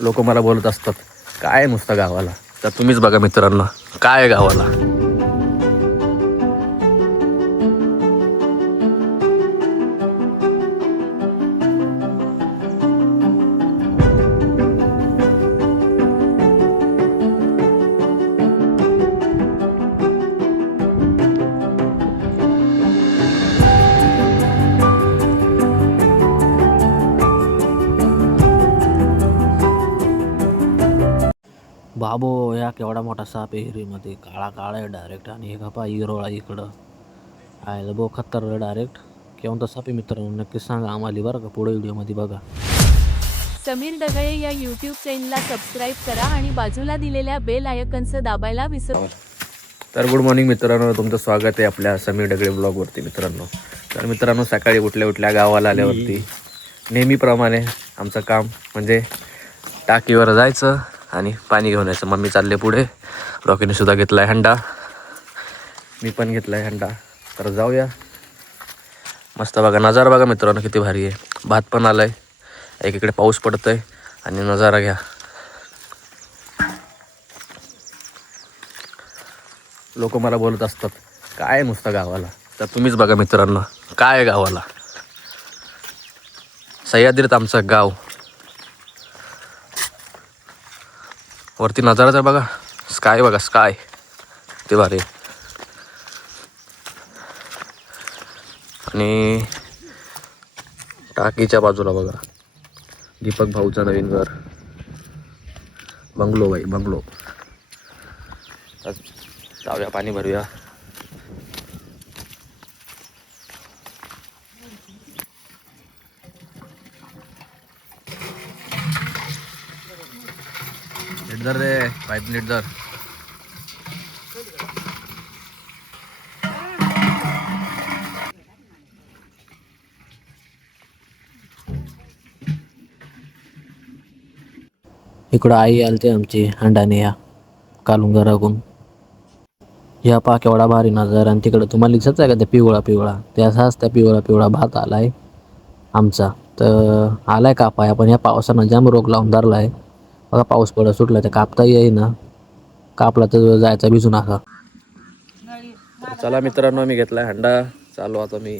लोक मला बोलत असतात. काय आहे नुसतं गावाला? तर तुम्हीच बघा मित्रांनो काय आहे गावाला? बाबो या केवढा मोठा साप आहे हिरीमध्ये. काळा काळा आहे डायरेक्ट आणि हे खपा हिरोळा इकडं. आहे बो खतर डायरेक्ट केवढा साप आहे मित्रांनो नक्कीच सांगा आम्हाला बरं का पुढे व्हिडिओमध्ये बघा. समीर डगळे या यूट्यूब चॅनलला सबस्क्राईब करा आणि बाजूला दिलेल्या बेल आयकनचं दाबायला विसरू तर गुड मॉर्निंग मित्रांनो तुमचं स्वागत आहे आपल्या समीर डगळे ब्लॉगवरती मित्रांनो. तर मित्रांनो सकाळी उठल्या उठल्या गावाला आल्यावरती नेहमीप्रमाणे आमचं काम म्हणजे टाकीवर जायचं आणि पाणी घेऊन यायचं. मम्मी चालले पुढे. रॉकीने सुद्धा घेतला आहे हंडा. मी पण घेतला आहे हंडा. तर जाऊया. मस्त बघा नजारा बघा मित्रांनो किती भारी आहे. भात पण आलाय. एकीकडे पाऊस पडतोय. आणि नजारा घ्या. लोक मला बोलत असतात काय आहे नुसतं गावाला? तर तुम्हीच बघा मित्रांनो काय आहे गावाला? सह्याद्रीत आमचं गाव. वरती नजारा तर बघा. स्काय बघा स्काय ते भारी आणि टाकीच्या बाजूला बघा. दीपक भाऊचा नवीन घर. बंगलो बाई बंगलो. जाऊया पाणी भरूया. नीट धर रे पाईप नीट धर. इकडं आई आलते आमची अंडाने या कालून ह्या या पा केवढा भारी नजर आणि तिकडं तुम्हाला दिसत आहे का त्या पिवळा पिवळा? त्याचाच त्या पिवळा पिवळा भात आलाय आमचा. तर आलाय कापाय आपण या पावसानं जाम रोग लावून धरलाय. बघा पाऊस पडत सुटला तर कापता येईना. कापला तर जायचा भिजू नका. चला मित्रांनो मी घेतला हंडा. चालू आता मी.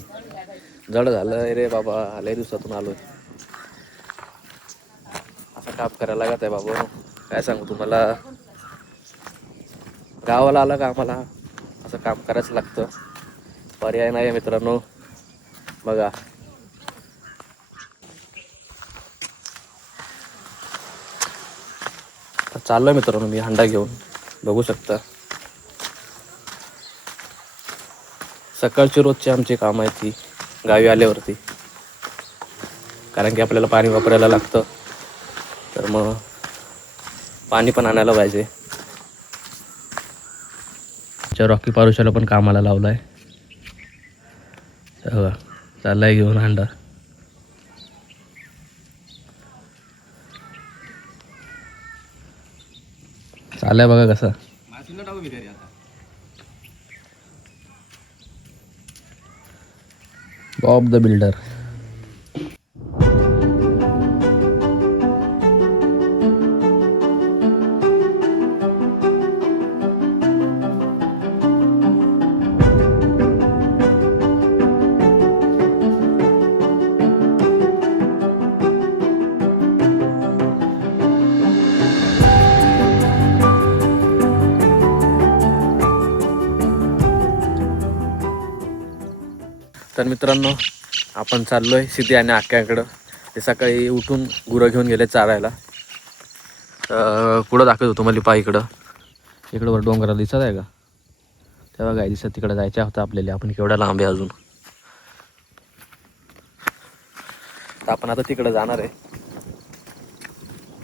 जड झालं रे बाबा लय दिवसातून आलोय. असं काम करायला लागत आहे बाबा. काय सांगू तुम्हाला? गावाला आलं का आम्हाला? असं काम करायचं लागतं. पर्याय नाही आहे मित्रांनो. बघा. तर चाललोय मित्रांनो मी हंडा घेऊन. बघू शकता. सकाळची रोजची आमची कामं आहेत ती गावी आल्यावरती. कारण की आपल्याला पाणी वापरायला लागतं. तर मग पाणी पण आणायला पाहिजे. रॉकी पारुशाला पण कामाला लावलाय. आहे बघा, चाललाय घेऊन हांडा. चाललाय बघा कसा. बॉब द बिल्डर तर मित्रांनो आपण चाललो आहे सिद्धी आणि आक्याकडं. ते सकाळी उठून गुरं घेऊन गेले चारायला. तर कुठं दाखवतो तुम्हाला पा इकडं. इकडं वर डोंगराला दिसत आहे का? तेव्हा गाय दिसत तिकडं जायचं होतं आपल्याला. आपण केवढ्या लांब आहे अजून. तर आपण आता तिकडं जाणार आहे.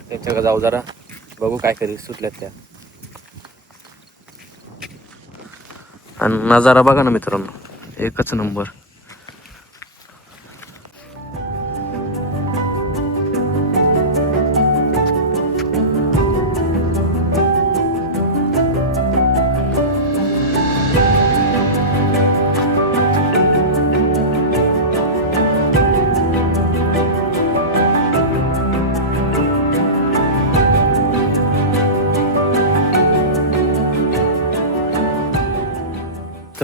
त्यांच्याकडे जाऊ जरा. बघू काय करी सुटल्यात त्या. आणि नजारा बघा ना मित्रांनो. एकच नंबर.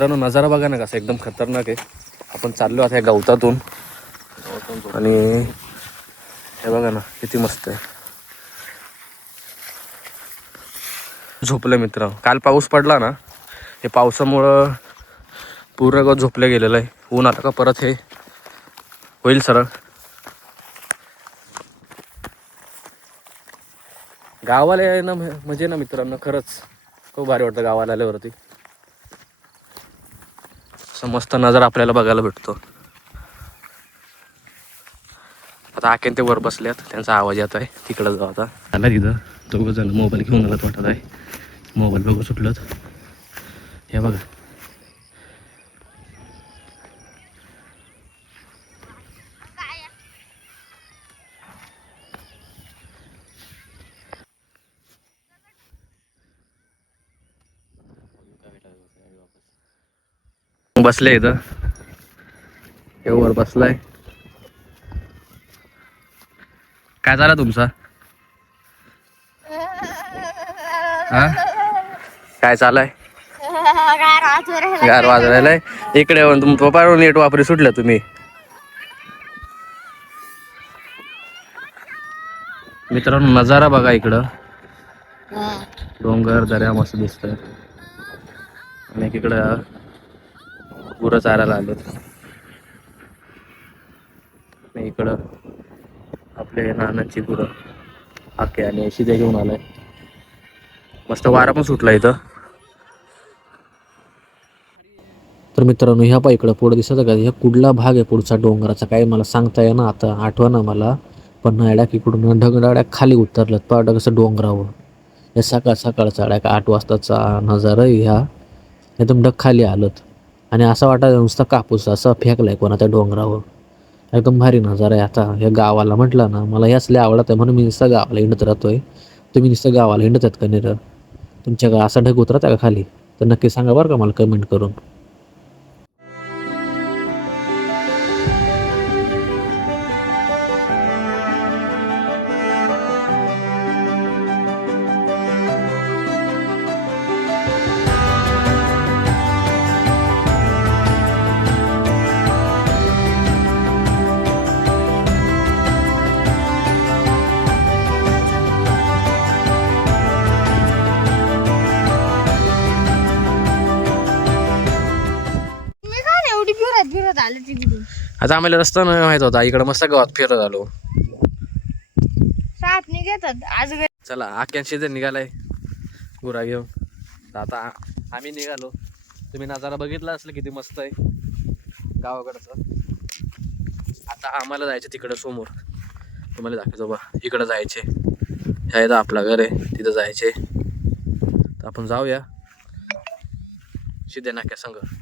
मित्रांनो नजारा बघा ना कसा एकदम खतरनाक आहे. आपण चाललो आता या गवतातून. आणि हे बघा ना किती मस्त आहे. झोपलं मित्र. काल पाऊस पडला ना हे पावसामुळं पूर्ण गवत झोपलं गेलेलं आहे. ऊन आता का परत हे होईल सरळ. गावाला आहे ना म्हणजे ना मित्रांनो खरंच खूप भारी वाटतं गावाला आल्यावरती. असा मस्त नजर आपल्याला बघायला भेटतो. आता आकेन ते वर बसल्यात त्यांचा आवाज येत आहे. तिकडं जाऊ आता. आला तिथं. दोघं जण मोबाईल घेऊन आलात वाटत आहे. मोबाईल बघू सुटलं हे बघा. बसले इथं. हे वर बसलाय. काय झालं तुमचा? हा? काय चालाय गार वाजवायलाय. इकडे येऊन तुम पप्पा नेट वापरी सुटलं तुम्ही. मित्रांनो नजारा बघा इकडं. डोंगर दर्या मस्त दिसत आणि इकडं गुरं चारायला आलेत इकडं आपले नानाची गुरं आके आणि शिदे घेऊन आलाय. मस्त वारा पण सुटला इथं. तर मित्रांनो ह्या पा इकडं पुढं दिसत का? ह्या कुठला भाग आहे पुढचा डोंगराचा? काही मला सांगता येईना आता आठवना मला. पण डायरेक्ट इकडून ढगडाड्या खाली उतरलं पाहता कसं डोंगरावर. हे सकाळ सकाळचा डायरेक्ट आठ वाजताचा नजारा ह्या. एकदम ढग खाली आलं आणि असं वाटायचं नुसतं कापूस असं फेकला कोणा त्या डोंगरावर. एकदम भारी नजारा आहे आता. या गावाला म्हटलं ना मला याच लय आवडत आहे म्हणून मी नुसतं गावाला हिंडत राहतो आहे तुम्ही नुसतं गावाला हिंडत आहेत का निर तुमच्या गा असा ढग उतरत आहे का खाली? तर नक्की सांगा बरं का मला कमेंट करून. आता आम्हाला रस्ता नाही माहीत होता. इकडं मस्त गावात फिरत आलो. सात निघतात. आज चला आख्यांशी ते निघालाय. गुरा घेऊन. आता आम्ही निघालो. तुम्ही नजारा बघितला असेल किती मस्त आहे. गावाकडचं. आता आम्हाला जायचं तिकडं समोर. तुम्हाला दाखवतो बा इकडं जायचे. ह्या आपलं घर आहे. तिथं जायचे. तर आपण जाऊया. शिदे नाक्या संग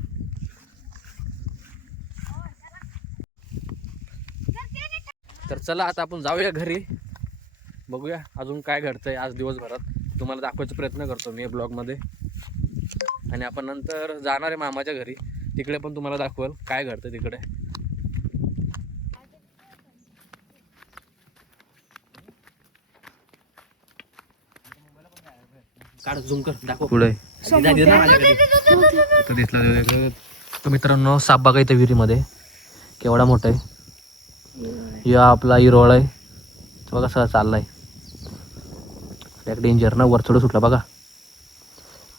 तर चला आता आपण जाऊया घरी. बघूया अजून काय घडतंय आज दिवसभरात. तुम्हाला दाखवायचा प्रयत्न करतो मी ब्लॉगमध्ये आणि आपण नंतर जाणार आहे मामाच्या घरी. तिकडे पण तुम्हाला दाखवेल काय घडतं तिकडे. काढ झूम कर दाखव. पुढे. तर दिसला तर मित्रांनो साप बघा इथे विहिरीमध्ये. केवढा मोठा आहे. या आपला हिरोळ आहे. बघा सगळं चाललाय. एक डेंजर ना वर थोडं सुटलं बघा.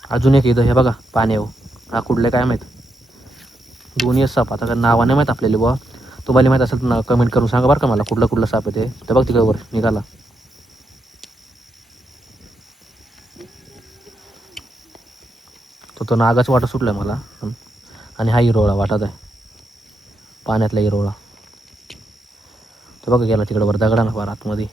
अजून एक इथं हे बघा पाण्यावर हो. हा. कुठले काय माहीत? दोन्ही साप आता काय नावाने माहीत आपल्याला बुवा. तुम्हाला माहीत असेल तर ना कमेंट करून सांगा बरं का मला कुठला कुठला साप आहे ते. तर बघ तिकडे वर निघाला. तो तो नागाच वाटा सुटलाय मला. आणि हा हिरोळा वाटत आहे. पाण्यातला हिरोळा. तो बघा गेला तिकडे वर दगडा ना फार आतमध्ये.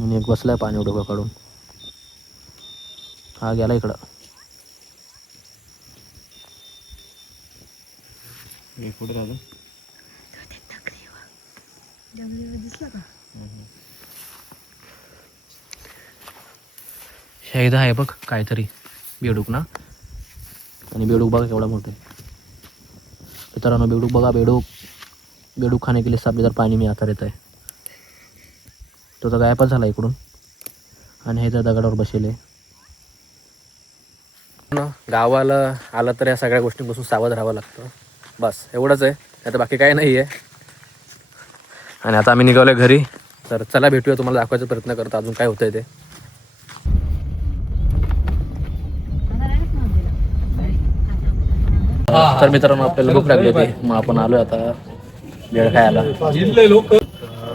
आणि एक बसलाय पाणी डोकं काढून. हा गेला इकडं. कुठे इथं आहे बघ काहीतरी बेडूक ना. आणि बेडूक बघा केवढा मोठा आहे. मित्रांनो बेडूक बघा बेडूक. बेडूक खाने के लिए साफ इधर पाणी मी आता रहता है. तो तर गायबच झाला इकडून. आणि हे तर दगडावर बसेल गावाला आलं तर या सगळ्या गोष्टींपासून सावध राहावं लागतं. बस एवढंच आहे. आता बाकी काही नाही आहे. आणि आता आम्ही निघालो घरी. तर चला भेटूया. तुम्हाला दाखवायचा प्रयत्न करतो. अजून काय होतंय ते. तर मित्रांनो आपल्याला भूक लागली होती. मग आपण आलोय आता वेळ खायला.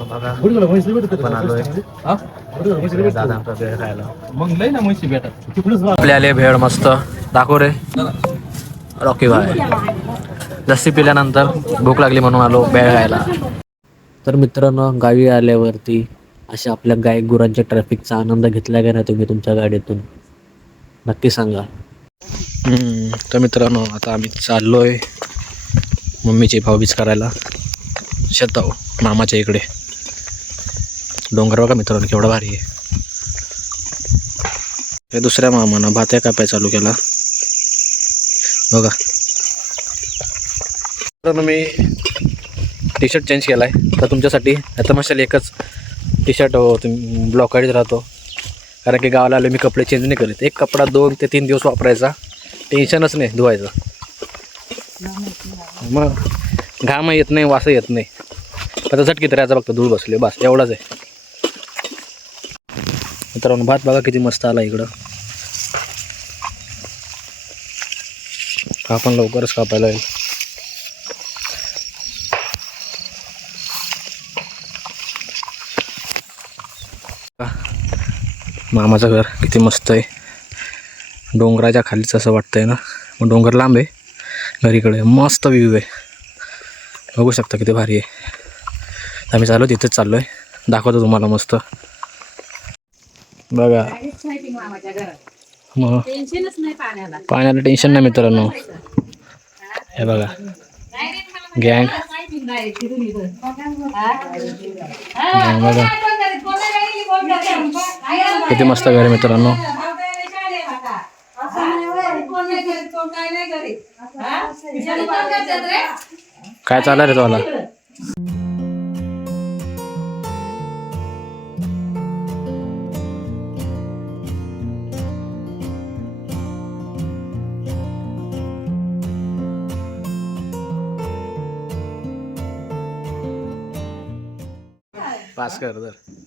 बघा आपण आलोय दादा आमचा भेळ खायला मग लय ना म्हशी भेटत आपले आले भेळ मस्त. दाखव रे. रॉकी भाई लस्सी पिल्यानंतर भूक लागली म्हणून आलो भेळ खायला. तर मित्रांनो गावी आल्यावरती अशा आपल्या गाय गुरांच्या ट्रॅफिकचा आनंद घेतला का नाही तुम्ही तुमच्या गाडीतून. नक्की सांगा. तर मित्रांनो आता आम्ही चाललो आहे मम्मीची भाऊबीज करायला. शेताव मामाच्या इकडे. डोंगर बघा मित्रांनो केवढा भारी आहे. हे दुसऱ्या मामानं भात्या कापाय चालू केला. बघा. मित्रांनो मी टी शर्ट चेंज केला आहे तर तुमच्यासाठी आता मशाल एकच टी शर्ट तुम्ही ब्लॉक राहतो. कारण की गावाला आलो मी कपडे चेंज नाही करीत. एक कपडा दोन ते तीन दिवस वापरायचा. टेन्शनच नाही धुवायचं. मग घाम येत नाही वास येत नाही. आता झटकी तर याचा फक्त धूळ बसले बस एवढाच आहे. मित्रांनो भात बघा किती मस्त आला इकडं. आपण लवकरच कापायला येईल मामाचं घर किती मस्त आहे. डोंगराच्या खालीच असं वाटतंय ना. मग डोंगर लांब आहे. घरीकडे मस्त व्ह्यू आहे. बघू शकता किती भारी आहे. आम्ही चाललो तिथेच चाललो आहे दाखवतो तुम्हाला मस्त. बघा. मग पाण्याला टेन्शन नाही मित्रांनो. हे बघा. गँग बघा. किती मस्त घर मित्रांनो. काय चालणार रे तुम्हाला? पास कर तर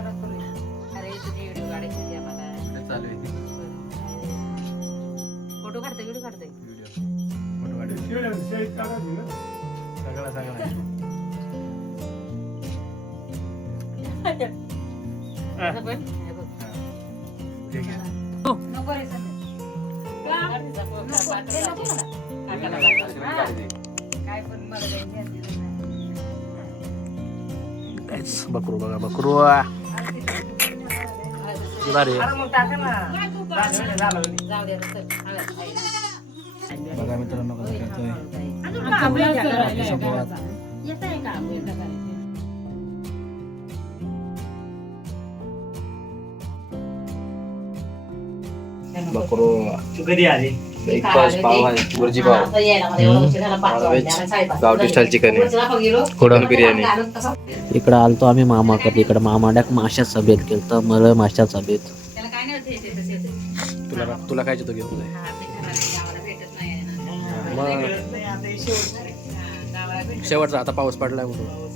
द्यायची असते ना. काहीच बकरू बघा बकरू किती भारी बघा मित्रांनो कसं करतोय? बकरू. कधी आली? पाव आहे गुरुजी पाव. मला गावठी. Style chicken. कुठं बिर्याणी. इकडं आलतो आम्ही मामाकडे इकडं मामाड्याक माशा सभेत गेलतो मर माशा सभेत. त्याला काय नाही होत, हे- हे- हे- हे- हे. तुला तुला तो घेऊन मग शेवटचा आता पाऊस पडलाय म्हणून.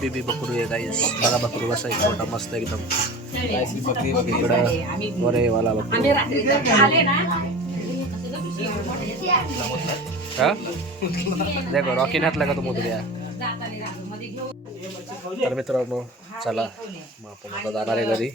बेबी बकरू आहे गाईस बघा बकरू कसा आहे छोटा मस्त एकदम. बकरी इकडं वरे वाला बकरू. हा? देखो रॉकी घातला का तो घेऊन तर मित्रांनो चला. मग आपण आता जाणार आहे घरी.